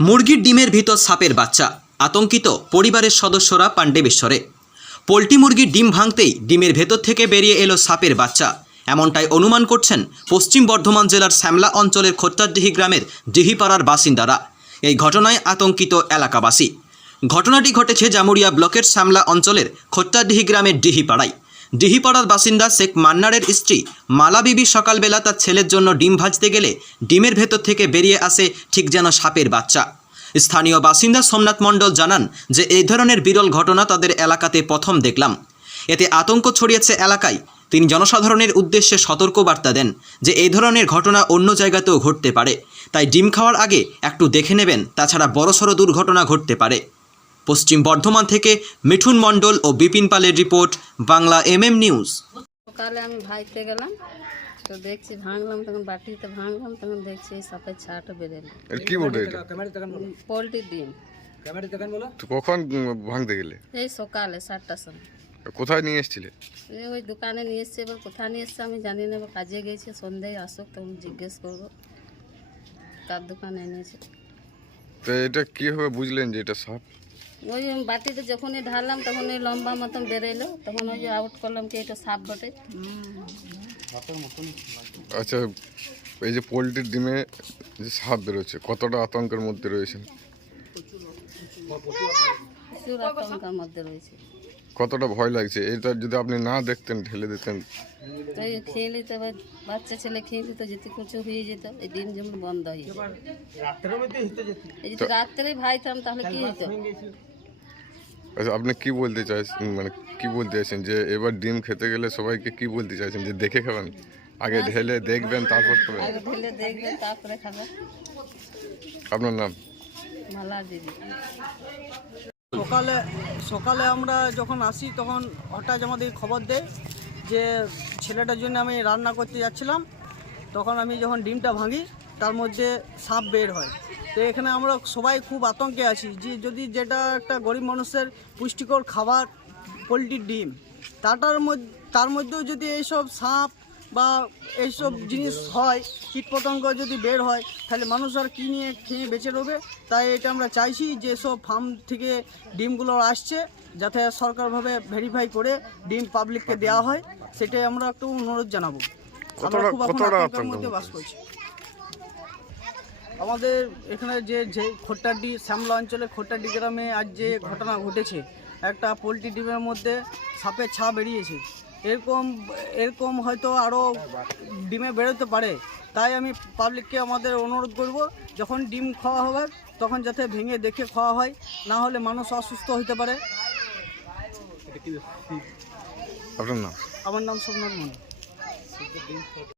মুরগির ডিমের ভিতর সাপের বাচ্চা, আতঙ্কিত পরিবারের সদস্যরা পাণ্ডবেশ্বরে। পোলট্রি মুরগির ডিম ভাঙতেই ডিমের ভেতর থেকে বেরিয়ে এলো সাপের বাচ্চা, এমনটাই অনুমান করছেন পশ্চিম বর্ধমান জেলার শ্যামলা অঞ্চলের খোত্তারডিহি গ্রামের ডিহিপাড়ার বাসিন্দারা। এই ঘটনায় আতঙ্কিত এলাকাবাসী। ঘটনাটি ঘটেছে জামুরিয়া ব্লকের শ্যামলা অঞ্চলের খোত্তারডিহি গ্রামের ডিহিপাড়ায়। ডিহিপাড়ার বাসিন্দা শেখ মান্নারের স্ত্রী মালা বিবি সকালবেলা তার ছেলের জন্য ডিম ভাজতে গেলে ডিমের ভেতর থেকে বেরিয়ে আসে ঠিক যেন সাপের বাচ্চা। স্থানীয় বাসিন্দা সোমনাথ মণ্ডল জানান যে এই ধরনের বিরল ঘটনা তাদের এলাকাতে প্রথম দেখলাম। এতে আতঙ্ক ছড়িয়েছে এলাকায়। তিনি জনসাধারণের উদ্দেশ্যে সতর্কবার্তা দেন যে এই ধরনের ঘটনা অন্য জায়গাতেও ঘটতে পারে, তাই ডিম খাওয়ার আগে একটু দেখে নেবেন, তাছাড়া বড়সড় দুর্ঘটনা ঘটতে পারে। পশ্চিম বর্ধমান থেকে মিঠুন মণ্ডল ও বিপিন পালের রিপোর্ট, বাংলা MM নিউজ। সকালে আমি ভাইতে গেলাম, তো দেখছি ভাঙলাম, তখন বাটিতে ভাঙলাম, তখন দেখছি এই সাপের ছাটা বেরোলো। কি বলতে এটা? পোলট্রি ডিম। তো কখন ভাঙতে গেলে? এই সকালে 7টার সময়। কোথায় নিয়ে এসেছিলে? ওই দোকানে নিয়ে এসছে, এবার কোথায় নিয়ে এসছে আমি জানি না, এবার কাজে গেছে, সন্ধ্যায় আসুক তখন জিজ্ঞেস করবো কার দোকানে এনেছে। তো এটা কীভাবে বুঝলেন যে এটা সাপ? ওই বাটিতে যখনই ঢাললাম তখন ওই লম্বা মতন বেরোলো, তখন ওই যে আউট করলাম কি এটা সাপ বটে। আচ্ছা, এই যে পোলট্রির ডিমে যে সাপ বেরোচ্ছে, কতটা আতঙ্কের মধ্যে রয়েছেন? প্রচুর আতঙ্কের মধ্যে রয়েছে। কতটা ভয় লাগছে? এটা যদি আপনি না দেখতেন, ঢেলে দিতেন, তো এই খেয়ে নিতে, বাচ্চা ছেলে খেয়ে নিত, যেতে কিছু হয়ে যেত, এই ডিম যেমন বন্ধ হয়ে যেত। এই যদি রাত্রেই ভাইতাম তাহলে কি হতো? আচ্ছা, আপনি কি বলতে চাইছেন, মানে কি বলতে চাইছেন যে এবার ডিম খেতে গেলে সবাইকে কি বলতে চাইছেন, যে দেখে খাবেন, আগে ঢেলে দেখবেন তারপর খাবেন? আগে ঢেলে দেখবেন তারপরে খাবেন। আপনার নাম? মালা দিদি। সকালে আমরা যখন আসি তখন হঠাৎ আমাদের খবর দেয় যে ছেলেটার জন্য আমি রান্না করতে যাচ্ছিলাম, তখন আমি যখন ডিমটা ভাঙি তার মধ্যে সাপ বের হয়। তো এখানে আমরা সবাই খুব আতঙ্কে আছি যে যদি যেটা একটা গরিব মানুষের পুষ্টিকর খাবার পোলট্রির ডিম, তার মধ্যেও যদি এইসব সাপ বা এইসব জিনিস হয়, কীটপতঙ্গ যদি বের হয়, তাহলে মানুষ আর কী নিয়ে খেয়ে বেঁচে রবে। তাই এটা আমরা চাইছি যে সব ফার্ম থেকে ডিমগুলো আসছে যাতে সরকারভাবে ভেরিফাই করে ডিম পাবলিককে দেওয়া হয়, সেটাই আমরা একটু অনুরোধ জানাবো। আমরা খুব এখন আতঙ্কের মধ্যে বাস করছি। আমাদের এখানে যে খোট্টারডি শ্যামলা অঞ্চলে খোট্টারডি গ্রামে আজ যে ঘটনা ঘটেছে, একটা পোলট্রি ডিমের মধ্যে সাপের ছা বেরিয়েছে। এরকম হয়তো আরও ডিমে বেরোতে পারে। তাই আমি পাবলিককে আমাদের অনুরোধ করব, যখন ডিম খাওয়া হবে তখন যাতে ভেঙে দেখে খাওয়া হয়, না হলে মানুষ অসুস্থ হতে পারে। আপনার নাম? আমার নাম সোমনাথ মণ্ডল।